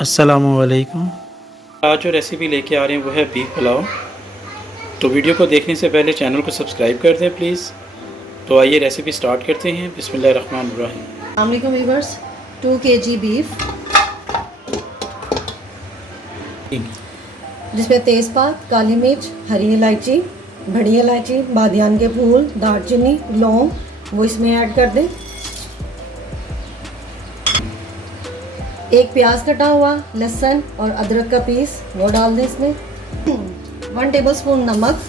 अस्सलामुअलैकुम। आज जो रेसिपी लेके आ रहे हैं वो है बीफ पुलाव। तो वीडियो को देखने से पहले चैनल को सब्सक्राइब कर दें प्लीज़। तो आइए रेसिपी स्टार्ट करते हैं। बिस्मिल्लाहिर्रहमानिर्रहीम। अस्सलाम वालेकुम व्यूअर्स। 2 kg बीफ, जिसमें तेज़पात, काली मिर्च, हरी इलायची, बड़ी इलायची, बादियान के फूल, दालचीनी, लौंग वो इसमें ऐड कर दें। एक प्याज कटा हुआ, लहसुन और अदरक का पीस वो डाल दें इसमें। 1 टेबलस्पून नमक,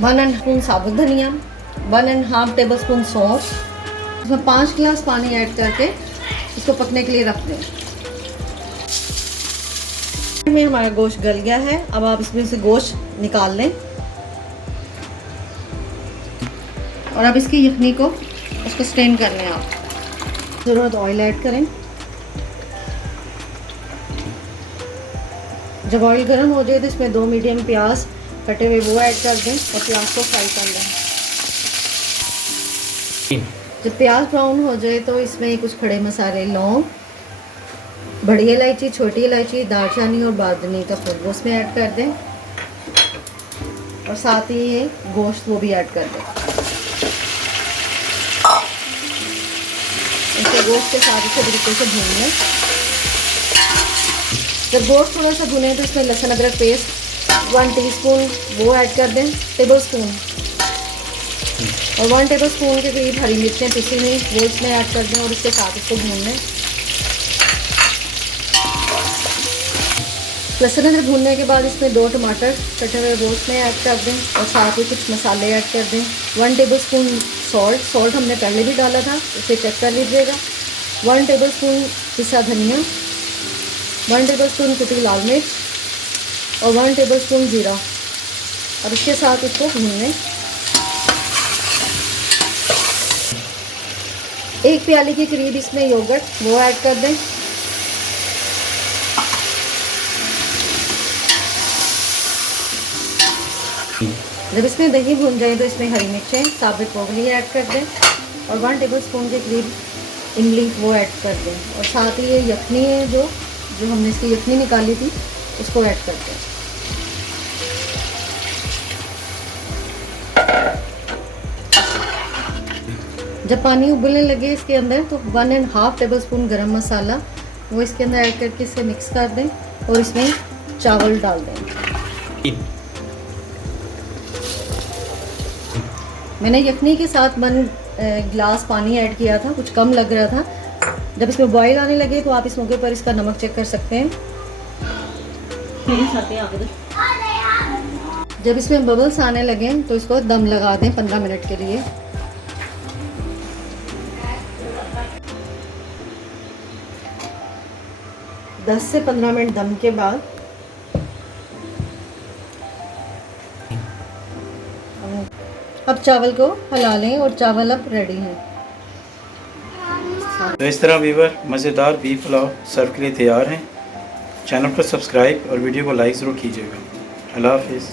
1 स्पून साबुत धनिया, 1.5 टेबलस्पून सौंफ। इसमें 5 गिलास पानी ऐड करके इसको पकने के लिए रख दें। में हमारा गोश्त गल गया है। अब आप इसमें से गोश्त निकाल लें और अब इसकी यखनी को उसको स्टेन कर लें। आप ज़रूरत ऑयल ऐड करें। जब ऑयल गर्म हो जाए तो इसमें 2 मीडियम प्याज कटे हुए वो ऐड कर दें और प्याज को फ्राई कर लें। जब प्याज ब्राउन हो जाए तो इसमें कुछ खड़े मसाले, लौंग, बड़ी इलायची, छोटी इलायची, दालचीनी और बादनी का फूल वो उसमें ऐड कर दें और साथ ही ये गोश्त वो भी ऐड कर दें। इसे गोश्त के साथ इसे तरीके से भून लें। जब गोश्त थोड़ा सा भुने तो इसमें लहसुन अदरक पेस्ट 1 टीस्पून वो ऐड कर दें, टेबलस्पून, और 1 टेबलस्पून के करीब हरी मिर्चें पिसी हुई वो इसमें ऐड कर दें और इसके साथ इसको भून लें। लहसुन अदरक भूनने के बाद इसमें 2 टमाटर कटे हुए वो इसमें ऐड कर दें और साथ ही कुछ मसाले ऐड कर दें। 1 टेबलस्पून सॉल्ट हमने पहले भी डाला था, उसे चेक कर लीजिएगा। 1 टेबलस्पून पिसा धनिया, 1 टेबलस्पून कुटी लाल मिर्च और 1 टेबलस्पून जीरा और इसके साथ इसको भून लें। 1 प्याली के करीब इसमें योगर्ट वो ऐड कर दें। जब इसमें दही भून जाए तो इसमें हरी मिर्चें, साबुत पोगली ऐड कर दें और 1 टेबलस्पून के करीब इमली वो ऐड कर दें और साथ ही ये यखनी है जो हमने इसकी यखनी निकाली थी उसको ऐड कर दें। जब पानी उबलने लगे इसके अंदर तो 1.5 टेबलस्पून गरम मसाला वो इसके अंदर ऐड करके इसे मिक्स कर दें और इसमें चावल डाल दें। मैंने यखनी के साथ 1 गिलास पानी ऐड किया था, कुछ कम लग रहा था। जब इसमें बॉईल आने लगे तो आप इस मौके पर इसका नमक चेक कर सकते हैं। जब इसमें बबल्स आने लगे तो इसको दम लगा दें 15 मिनट के लिए। दस से 15 मिनट दम के बाद अब चावल को हिला लें और चावल अब रेडी हैं। तो इस तरह व्यूअर मज़ेदार बीफ पुलाव सर्व के लिए तैयार हैं। चैनल को सब्सक्राइब और वीडियो को लाइक ज़रूर कीजिएगा। अल्लाह हाफिज़।